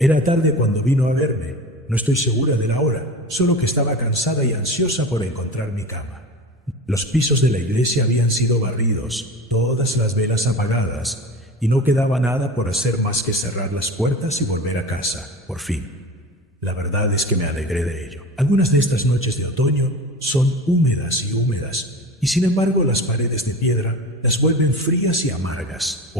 Era tarde cuando vino a verme. No estoy segura de la hora, solo que estaba cansada y ansiosa por encontrar mi cama. Los pisos de la iglesia habían sido barridos, todas las velas apagadas, y no quedaba nada por hacer más que cerrar las puertas y volver a casa, por fin. La verdad es que me alegré de ello. Algunas de estas noches de otoño son húmedas y húmedas, y sin embargo las paredes de piedra las vuelven frías y amargas.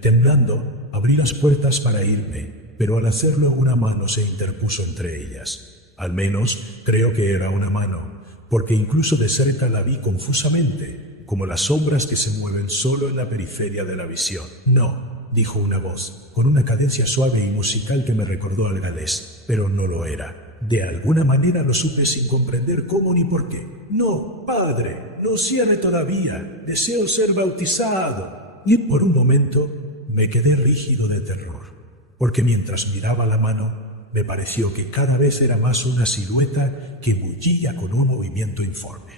Temblando, abrí las puertas para irme, pero al hacerlo una mano se interpuso entre ellas. Al menos creo que era una mano, porque incluso de cerca la vi confusamente, como las sombras que se mueven solo en la periferia de la visión. No, dijo una voz, con una cadencia suave y musical que me recordó al galés, pero no lo era. De alguna manera lo supe sin comprender cómo ni por qué. No, padre, no cierre todavía, deseo ser bautizado. Y por un momento me quedé rígido de terror, porque mientras miraba la mano, me pareció que cada vez era más una silueta que bullía con un movimiento informe.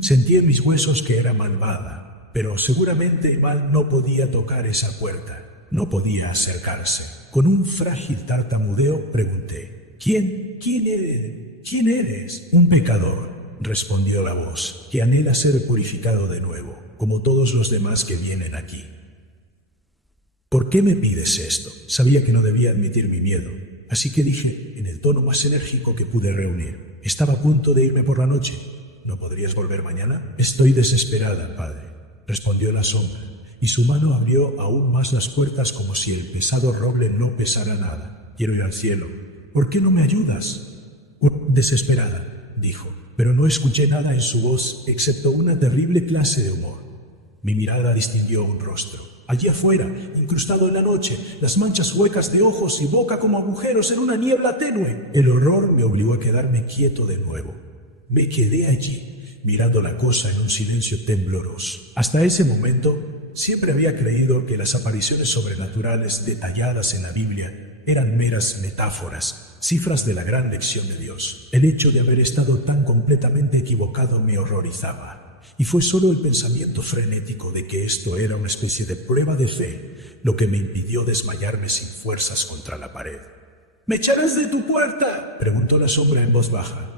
Sentí en mis huesos que era malvada, pero seguramente mal no podía tocar esa puerta, no podía acercarse. Con un frágil tartamudeo pregunté, ¿Quién eres? ¿Quién eres? Un pecador, respondió la voz, que anhela ser purificado de nuevo, como todos los demás que vienen aquí. ¿Por qué me pides esto? Sabía que no debía admitir mi miedo, así que dije, en el tono más enérgico que pude reunir, estaba a punto de irme por la noche. ¿No podrías volver mañana? Estoy desesperada, padre, respondió la sombra, y su mano abrió aún más las puertas como si el pesado roble no pesara nada. Quiero ir al cielo. ¿Por qué no me ayudas? Desesperada, dijo, pero no escuché nada en su voz excepto una terrible clase de humor. Mi mirada distinguió un rostro. Allí afuera, incrustado en la noche, las manchas huecas de ojos y boca como agujeros en una niebla tenue. El horror me obligó a quedarme quieto de nuevo. Me quedé allí, mirando la cosa en un silencio tembloroso. Hasta ese momento, siempre había creído que las apariciones sobrenaturales detalladas en la Biblia eran meras metáforas, cifras de la gran lección de Dios. El hecho de haber estado tan completamente equivocado me horrorizaba, y fue solo el pensamiento frenético de que esto era una especie de prueba de fe lo que me impidió desmayarme sin fuerzas contra la pared. ¿Me echarás de tu puerta?, preguntó la sombra en voz baja.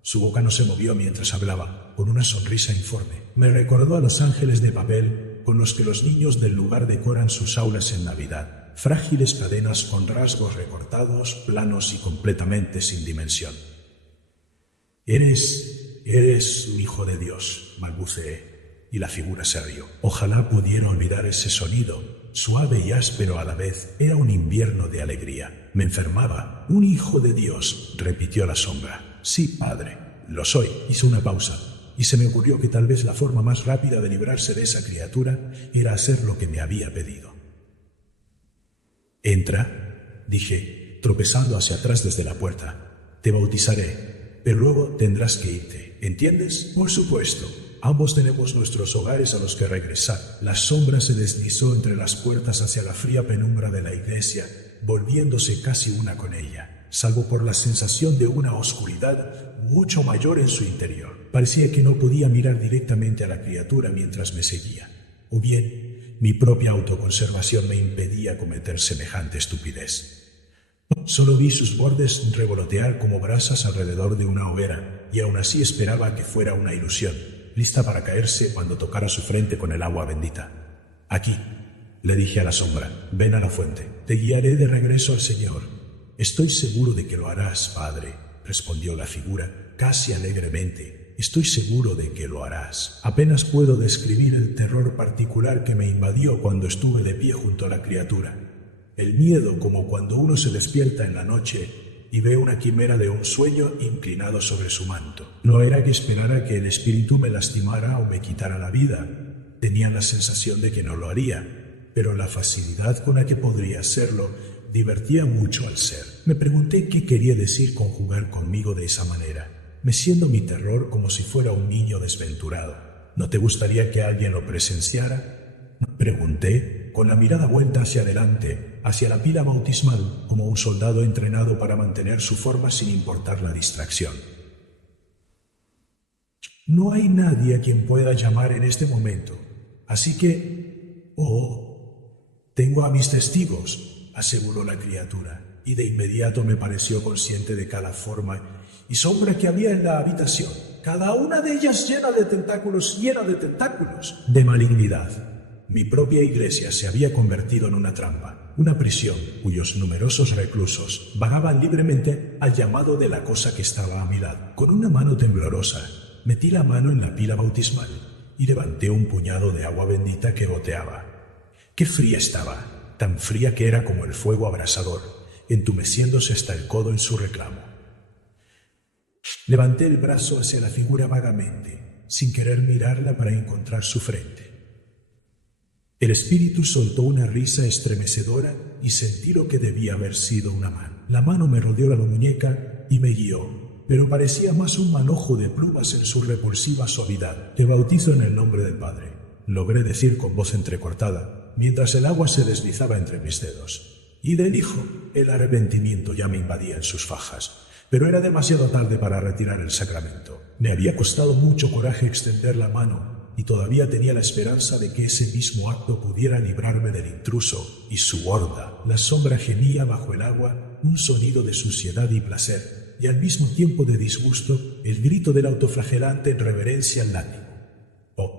Su boca no se movió mientras hablaba, con una sonrisa informe. Me recordó a los ángeles de papel con los que los niños del lugar decoran sus aulas en Navidad. Frágiles cadenas con rasgos recortados, planos y completamente sin dimensión. Eres un hijo de Dios, balbuceé, y la figura se rió. Ojalá pudiera olvidar ese sonido, suave y áspero a la vez. Era un invierno de alegría. Me enfermaba. Un hijo de Dios, repitió la sombra. Sí, padre, lo soy. Hizo una pausa, y se me ocurrió que tal vez la forma más rápida de librarse de esa criatura era hacer lo que me había pedido. Entra, dije, tropezando hacia atrás desde la puerta. Te bautizaré, pero luego tendrás que irte, ¿entiendes? Por supuesto. Ambos tenemos nuestros hogares a los que regresar. La sombra se deslizó entre las puertas hacia la fría penumbra de la iglesia, volviéndose casi una con ella, salvo por la sensación de una oscuridad mucho mayor en su interior. Parecía que no podía mirar directamente a la criatura mientras me seguía, o bien mi propia autoconservación me impedía cometer semejante estupidez. Solo vi sus bordes revolotear como brasas alrededor de una hoguera, y aún así esperaba que fuera una ilusión, lista para caerse cuando tocara su frente con el agua bendita. Aquí, le dije a la sombra, ven a la fuente, te guiaré de regreso al Señor. Estoy seguro de que lo harás, padre, respondió la figura, casi alegremente. Estoy seguro de que lo harás. Apenas puedo describir el terror particular que me invadió cuando estuve de pie junto a la criatura. El miedo como cuando uno se despierta en la noche y ve una quimera de un sueño inclinado sobre su manto. No era que esperara que el espíritu me lastimara o me quitara la vida. Tenía la sensación de que no lo haría, pero la facilidad con la que podría hacerlo divertía mucho al ser. Me pregunté qué quería decir con jugar conmigo de esa manera, meciendo mi terror como si fuera un niño desventurado. ¿No te gustaría que alguien lo presenciara?, pregunté, con la mirada vuelta hacia adelante, hacia la pila bautismal, como un soldado entrenado para mantener su forma sin importar la distracción. No hay nadie a quien pueda llamar en este momento, así que... Tengo a mis testigos, aseguró la criatura, y de inmediato me pareció consciente de cada forma y sombra que había en la habitación, cada una de ellas llena de tentáculos, de malignidad. Mi propia iglesia se había convertido en una trampa, una prisión cuyos numerosos reclusos vagaban libremente al llamado de la cosa que estaba a mi lado. Con una mano temblorosa, metí la mano en la pila bautismal y levanté un puñado de agua bendita que goteaba. ¡Qué fría estaba! Tan fría que era como el fuego abrasador, entumeciéndose hasta el codo en su reclamo. Levanté el brazo hacia la figura vagamente, sin querer mirarla para encontrar su frente. El espíritu soltó una risa estremecedora y sentí lo que debía haber sido una mano. La mano me rodeó la muñeca y me guió, pero parecía más un manojo de plumas en su repulsiva suavidad. Te bautizo en el nombre del Padre, logré decir con voz entrecortada, mientras el agua se deslizaba entre mis dedos. Y del Hijo, el arrepentimiento ya me invadía en sus fajas. Pero era demasiado tarde para retirar el sacramento. Me había costado mucho coraje extender la mano y todavía tenía la esperanza de que ese mismo acto pudiera librarme del intruso y su horda. La sombra gemía bajo el agua, un sonido de suciedad y placer, y al mismo tiempo de disgusto, el grito del autoflagelante en reverencia al látigo.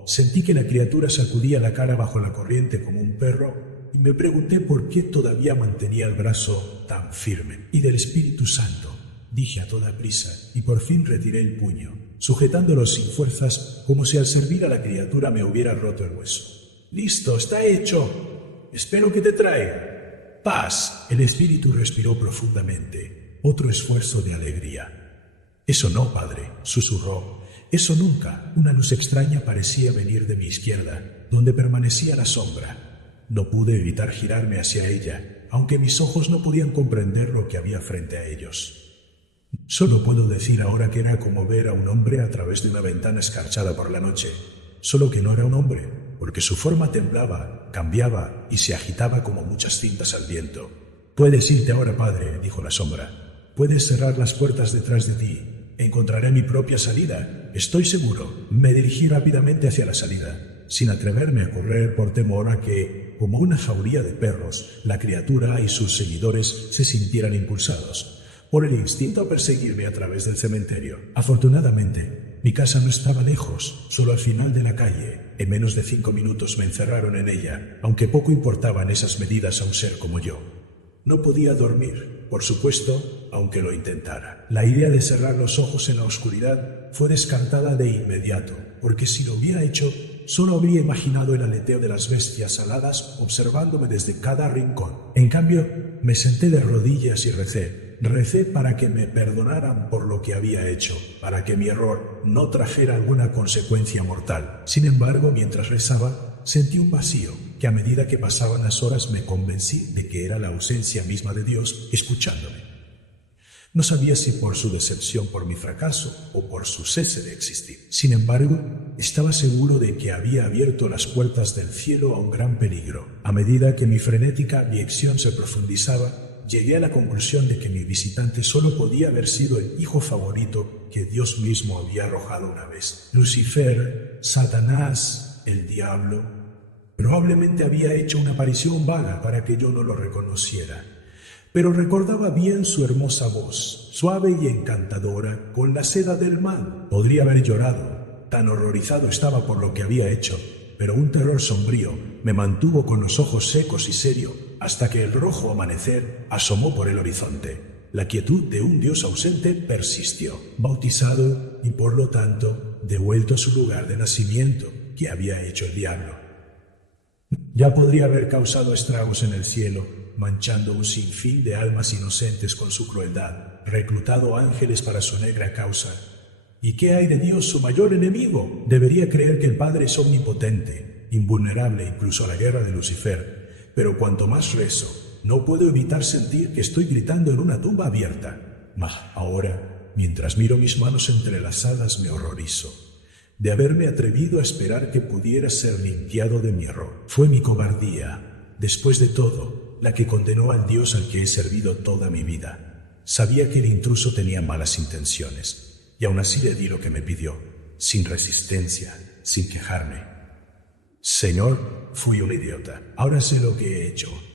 Sentí que la criatura sacudía la cara bajo la corriente como un perro y me pregunté por qué todavía mantenía el brazo tan firme. Y del Espíritu Santo, dije a toda prisa, y por fin retiré el puño, sujetándolo sin fuerzas, como si al servir a la criatura me hubiera roto el hueso. «Listo, está hecho. Espero que te traiga paz». El espíritu respiró profundamente. Otro esfuerzo de alegría. «Eso no, padre», susurró. «Eso nunca». Una luz extraña parecía venir de mi izquierda, donde permanecía la sombra. No pude evitar girarme hacia ella, aunque mis ojos no podían comprender lo que había frente a ellos. Solo puedo decir ahora que era como ver a un hombre a través de una ventana escarchada por la noche, solo que no era un hombre, porque su forma temblaba, cambiaba y se agitaba como muchas cintas al viento. «Puedes irte ahora, padre», dijo la sombra. «Puedes cerrar las puertas detrás de ti. Encontraré mi propia salida, estoy seguro». Me dirigí rápidamente hacia la salida, sin atreverme a correr por temor a que, como una jauría de perros, la criatura y sus seguidores se sintieran impulsados por el instinto a perseguirme a través del cementerio. Afortunadamente, mi casa no estaba lejos, solo al final de la calle. En menos de 5 minutos me encerraron en ella, aunque poco importaban esas medidas a un ser como yo. No podía dormir, por supuesto, aunque lo intentara. La idea de cerrar los ojos en la oscuridad fue descartada de inmediato, porque si lo hubiera hecho, solo habría imaginado el aleteo de las bestias aladas observándome desde cada rincón. En cambio, me senté de rodillas y recé. Recé para que me perdonaran por lo que había hecho, para que mi error no trajera alguna consecuencia mortal. Sin embargo, mientras rezaba, sentí un vacío que a medida que pasaban las horas me convencí de que era la ausencia misma de Dios escuchándome. No sabía si por su decepción por mi fracaso o por su cese de existir. Sin embargo, estaba seguro de que había abierto las puertas del cielo a un gran peligro. A medida que mi frenética abyección se profundizaba, llegué a la conclusión de que mi visitante solo podía haber sido el hijo favorito que Dios mismo había arrojado una vez. Lucifer, Satanás, el diablo, probablemente había hecho una aparición vaga para que yo no lo reconociera. Pero recordaba bien su hermosa voz, suave y encantadora, con la seda del mal. Podría haber llorado, tan horrorizado estaba por lo que había hecho, pero un terror sombrío me mantuvo con los ojos secos y serio hasta que el rojo amanecer asomó por el horizonte. La quietud de un Dios ausente persistió, bautizado y por lo tanto devuelto a su lugar de nacimiento que había hecho el diablo. Ya podría haber causado estragos en el cielo, manchando un sinfín de almas inocentes con su crueldad, reclutado ángeles para su negra causa. ¿Y qué hay de Dios, su mayor enemigo? Debería creer que el Padre es omnipotente, invulnerable incluso a la guerra de Lucifer, pero cuanto más rezo, no puedo evitar sentir que estoy gritando en una tumba abierta. Ahora, mientras miro mis manos entrelazadas, me horrorizo de haberme atrevido a esperar que pudiera ser limpiado de mi error. Fue mi cobardía, después de todo, la que condenó al Dios al que he servido toda mi vida. Sabía que el intruso tenía malas intenciones, y aún así le di lo que me pidió, sin resistencia, sin quejarme. Señor, fui un idiota. Ahora sé lo que he hecho.